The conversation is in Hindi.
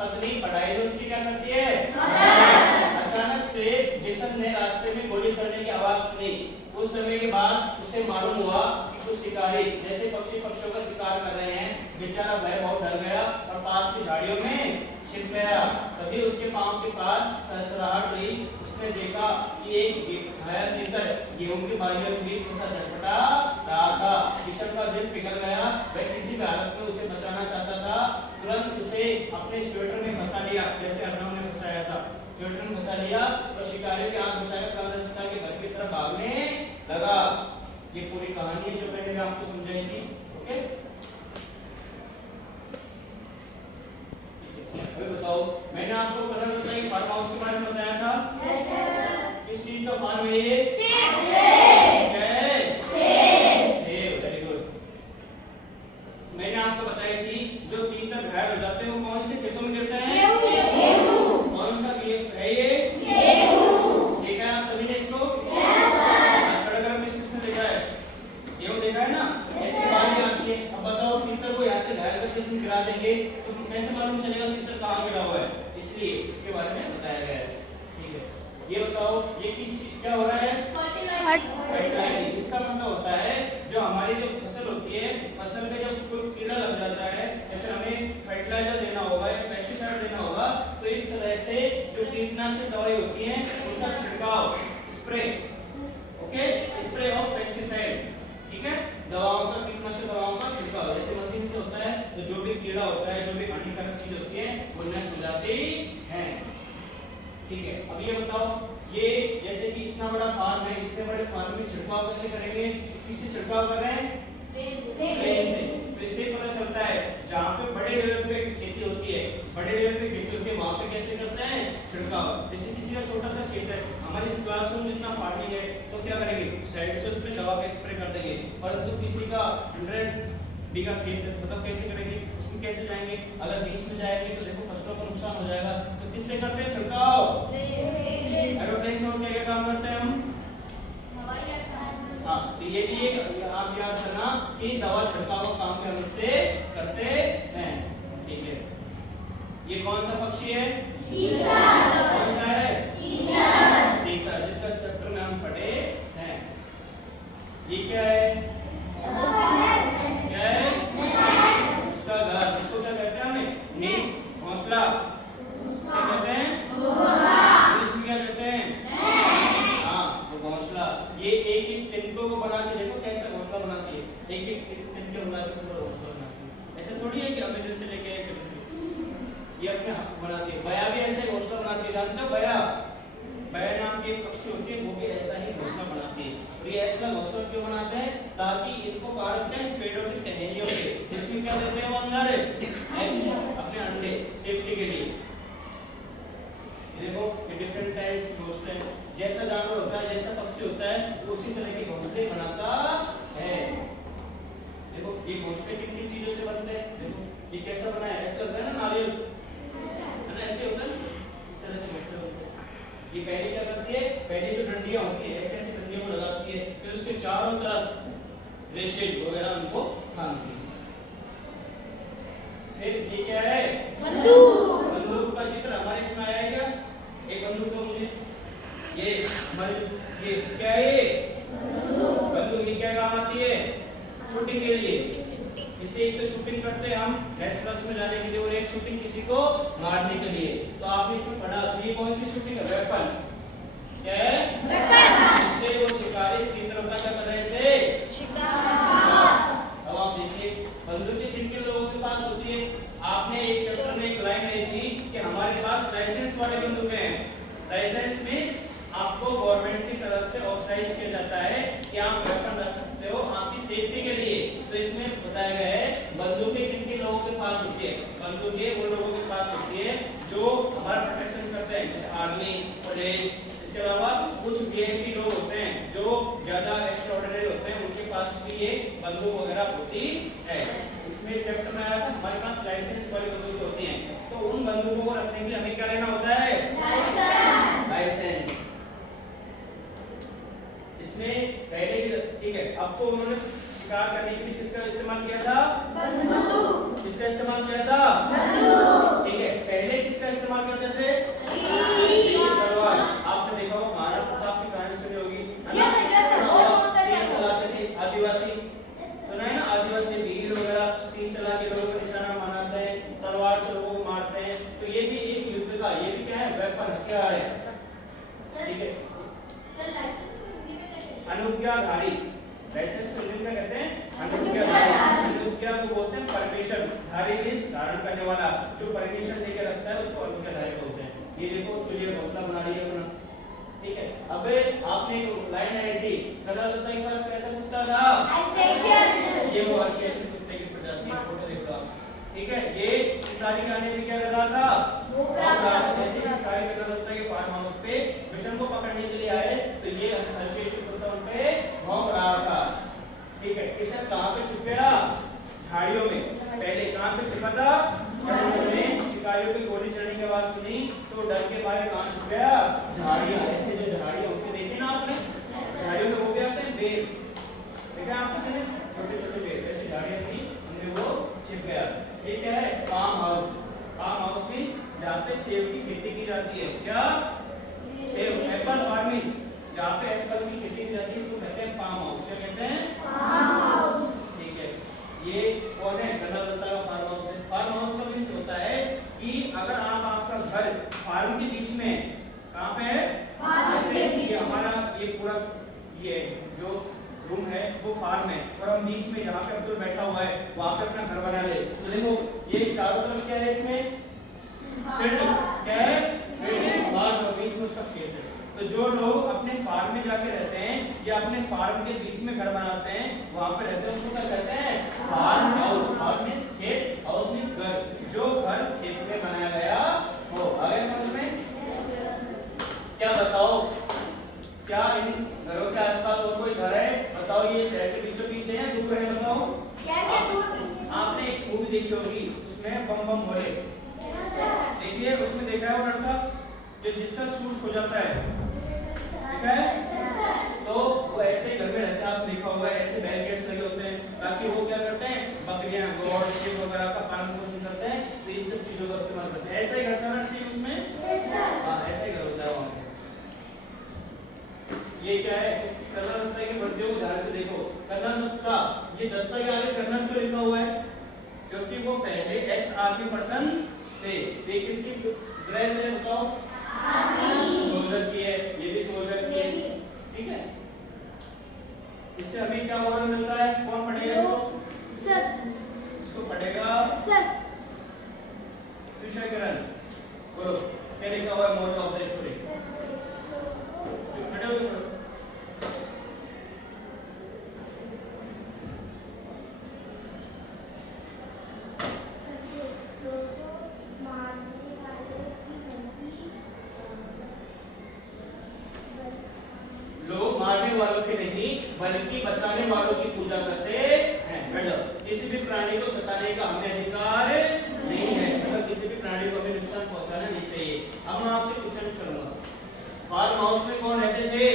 पत्नी पढ़ाई तो उसकी क्या करती है? अचानक से जिसन ने रास्ते में गोली चलने की आवाज सुनी। कुछ समय के बाद उसे मालूम हुआ कि कुछ शिकारी जैसे पक्षी पक्षियों का शिकार कर रहे हैं। बेचारा भय बहुत डर गया और पास की झाड़ियों में छिप गया। तभी उसके पांव के पास सरसराहट हुई। उसने देखा कि एक घायल तितर गेहूं की बालियों के बीच फंसा झटपटा रहा था। किशन का दिल पिघल गया। वह किसी भी हालत में उसे बचाना चाहता था। तुरंत उसे अपने स्वेटर में फंसा लिया, जैसे अर्नव ने फंसाया था। स्वेटर में फंसा लिया और शिकारी की आंख बचाकर कांधे के घर की तरफ भागने लगा। ये पूरी कहानी जो मैंने आपको समझाई थी। ओके, अभी बताओ, मैंने आपको कलर बताई फार्म हाउस के बारे में बताया था। Yes sir. किस चीज का फार्म है ये? सेब। सेब, वेरी गुड। मैंने आपको बताई थी जो तीतर घायल हो जाते हैं वो कौन से खेतों में गिरते हैं? गेहूं। कौन सा गेहूं है ये? गेहूं। देखा है आप सभी ने इसको? Yes sir. खड़ा कर किसने देखा है? गेहूं देखा है ना? इसके बाद में आती है। अब बताओ तीतर को यहाँ से घायल करके इसमें गिरा देंगे तो कैसे मालूम चलेगा तीतर कहाँ गिरा हुआ है? इसलिए इसके बारे में बताया गया है। ठीक है, ये बताओ ये किस क्या हो रहा है? फर्टिलाइजिंग। इसका मतलब होता है जो हमारी जो फसल होती है, फसल में जब कोई कीड़ा लग जाता है या फिर हमें फर्टिलाइजर देना होगा या पेस्टिसाइड देना होगा तो इस तरह से जो कीटनाशक दवाई होती है उनका छिड़काव, spray, okay, spray of pesticide, ठीक है, दवाओं का, कीटनाशक दवाओं का छिड़काव जैसे मशीन से होता है। तो जो भी कीड़ा होता है, जो भी हानिकारक चीज होती है वो नष्ट हो जाती है। ठीक है, अब ये बताओ, ये जैसे कि इतना बड़ा फार्म है, इतने बड़े फार्म में छिड़काव कैसे करेंगे? किससे छिड़काव कर रहे हैं? प्लेन से। तो इससे पता चलता है जहाँ पे बड़े लेवल पे खेती होती है, बड़े लेवल पे खेती होती है वहाँ पे कैसे करते हैं? छिड़काव। जैसे किसी का छोटा सा खेत है, हमारे इस क्लासरूम में इतना फार्मिंग है तो क्या करेंगे? साइड से उसमें दवा का स्प्रे कर देंगे। परंतु किसी का 100 बीघा खेत है, मतलब कैसे करेंगे? उसमें कैसे जाएंगे? अगर बीच में जाएंगे तो देखो फसलों को नुकसान हो जाएगा। तो किससे करते हैं छिड़काव? एरोप्लेन से उड़ के काम करते हैं हम। हाँ, तो ये भी एक आप याद करना कि दवा छिड़काव का काम भी हम इससे करते हैं। ठीक है, ये कौन सा पक्षी है? कौन सा है? तीतर, जिसका चैप्टर में हम पढ़े हैं। ये क्या है? क्या है? इसका घर, जिसको क्या कहते हैं हमें? नींव, घोंसला। क्या कहते हैं? इंग्लिश में क्या कहते हैं? हाँ, वो घोंसला। ये एक एक तिनकों को बना के देखो कैसा घोंसला बनाती है। एक एक तिनके बना के पूरा घोंसला बनाती है। ऐसा थोड़ी है कि अमेज़न से लेके आए ये अपने हाथ बनाती है। बया भी ऐसे घोंसला बनाती है, जानते हो बया? बया नाम की एक पक्षी होती है, वो भी ऐसा ही घोंसला बनाती है। और ये ऐसा घोंसला क्यों बनाते हैं? ताकि इनको कहाँ रखते हैं? पेड़ों की टहनियों पे। इसमें क्या देते हैं वो अंदर? एग्स, अपने अंडे, सेफ्टी के लिए। देखो ये डिफरेंट टाइप के घोंसले हैं। जैसा जानवर होता है, जैसा पक्षी होता है, उसी तरह के घोंसले बनाता है। देखो ये घोंसले किन किन चीजों से बनते हैं? देखो ये कैसा बना है? ऐसा होता है ना नारियल, है ना? ऐसे होता है, इस तरह से घोंसले बनते हैं। ये पहले क्या करती है? पहले जो डंडियां होती है ऐसे ऐसे डंडियों को लगाती है, फिर उसके चारों तरफ रेशे वगैरह उनको थामती है। फिर ये क्या है? बंदूक का चित्र हमारे इसमें आया क्या? एक बंदूक को मुझे ये हमारे ये क्या है? ये बंदूक। ये क्या काम आती है? शूटिंग के लिए। इसे एक तो शूटिंग करते हैं हम रेस्टोरेंट्स में जाने के लिए और एक शूटिंग किसी को मारने के लिए। तो आपने इसमें पढ़ा, तो ये कौन सी शूटिंग है? वेपन। क्या है? वेपन। इससे वो शिकारी की तरफ क्या कर रहे थे? शिकार। अब आप देखिए बंदूकें किन किन लोगों के पास होती है? आपने एक चैप्टर में एक लाइन ली थी कि हमारे पास लाइसेंस वाले बंदूकें हैं। लाइसेंस मींस आपको गवर्नमेंट की तरफ से ऑथराइज किया जाता है कि आप वेपन रख सकते हो आपकी सेफ्टी के लिए। तो इसमें बताया गया है बंदूकें किन किन लोगों के पास होती है? बंदूकें उन लोगों के पास होती है जो हमारा प्रोटेक्शन करते हैं, जैसे आर्मी, पुलिस। इसके अलावा कुछ वीआईपी लोग होते हैं जो ज्यादा एक्स्ट्राऑर्डिनरी होते हैं, उनके पास भी ये बंदूक वगैरह होती है। इसमें चैप्टर में आया था हमारे पास लाइसेंस वाली बंदूक होती हैं। तो उन बंदूकों को रखने के लिए हमें क्या लेना होता है? लाइसेंस। इसमें पहले भी ठीक है, अब तो उन्होंने शिकार करने के लिए किसका इस्तेमाल किया था? बंदूक। किसका इस्तेमाल किया था? बंदूक। ठीक है, पहले वेपन हथियार है। ठीक है, अनुज्ञाधारी, लाइसेंस को हिंदी में कहते हैं अनुज्ञाधारी। अनुज्ञा को बोलते हैं परमिशन, धारी मींस धारण करने वाला, जो परमिशन लेके रखता है उसको अनुज्ञाधारी बोलते हैं। ये देखो चलिए घोंसला बना रही है अपना। ठीक है, अब आपने एक लाइन आई थी, कदा दत्ता के पास कैसा कुत्ता था? ये वो अस्ट्रेशियन कुत्ते की प्रजाति है, फोटो देखो आप। ठीक है, ये शिकारी के आने पे क्या कर रहा था? भौंक। जैसे शिकारी कदा दत्ता के फार्म हाउस पे विषम को पकड़ने के लिए आए तो ये अस्ट्रेशियन कुत्ता उन पे भौंक रहा था। ठीक है, किशन कहां पे छुप गया? झाड़ियों में। पहले कहां पे छुपा था? झाड़ियों में। शिकारियों की गोली चलने की आवाज सुनी तो डर के मारे कहां छुप गया? झाड़ियां। ऐसे जो झाड़ियां होती देखे ना आपने, झाड़ियों में हो गया था बेर, देखा आपने सुने छोटे छोटे बेर, ऐसी झाड़ियां थी उनमें वो छिप गया। ये क्या है? Farm house. Farm house means जहां पे सेब की खेती की जाती है। क्या? सेब, एप्पल फार्मिंग, जहां पे एप्पल की खेती की जाती है उसको कहते हैं फार्म हाउस। क्या कहते हैं? Farm house. ठीक है, ये कौन है? गदा दत्ता का फार्म हाउस है। फार्म हाउस का मींस होता है कि अगर आपका घर फार्म के बीच में है, कहां पे है? जैसे ये हमारा ये पूरा ये जो रूम है वो फार्म है और हम बीच में जहां पे अब्दुल बैठा हुआ है वहां पे अपना घर बना ले। तो देखो ये चारों तरफ क्या है इसमें? फील्ड। क्या है? फील्ड। फार्म और बीच में उसका खेत है। तो जो लोग अपने फार्म में जाके रहते हैं या अपने फार्म के बीच में घर बनाते हैं वहां पे रहते हैं उसको क्या कहते हैं? Farm house. फार्म मींस खेत, हाउस मींस घर। जो घर खेत में बनाया गया हो। आ गया समझ में? क्या बताओ, क्या इन घरों के आसपास और कोई घर है? बताओ, ये शहर के बीचों बीच है या दूर है? बताओ। आपने एक मूवी देखी होगी, उसमें बम बम भोले, देखिए उसमें देखा है वो लड़का जो जिसका शूट हो जाता है, ठीक है? तो वो ऐसे ही घर में रहते हैं, आपने देखा होगा ऐसे बैरिकेड्स लगे होते हैं ताकि वो क्या करते हैं? बकरियां, गौड़, शीप वगैरह का पालन पोषण करते हैं, तो इन सब चीजों का इस्तेमाल करते हैं। ऐसा ही घर करना चाहिए उसमें। हाँ, ऐसा ही घर होता है वहाँ। ये क्या है? इस कर्नल दत्ता की वर्दियों को ध्यान से देखो। कर्नल दत्ता, ये दत्ता के आगे कर्नल क्यों लिखा हुआ है? क्योंकि वो पहले एक्स आर्मी पर्सन थे। ये किसकी ड्रेस है बताओ? आर्मी। सोल्जर की है, ये भी सोल्जर की है। ठीक है, इससे हमें क्या मोरल मिलता है? कौन पढ़ेगा इसको? सर। इसको पढ़ेगा सर विषयकरण। बोलो क्या लिखा हुआ है मोरल ऑफ द स्टोरी? खड़े हो जाओ। लोग मारने वालों की नहीं बल्कि बचाने वालों की पूजा करते हैं। बैठो। किसी भी प्राणी को सताने का हमें अधिकार नहीं है, मतलब किसी भी प्राणी को हमें नुकसान पहुंचाना नहीं चाहिए। अब मैं आपसे क्वेश्चन करूंगा, फार्म हाउस में कौन रहते थे?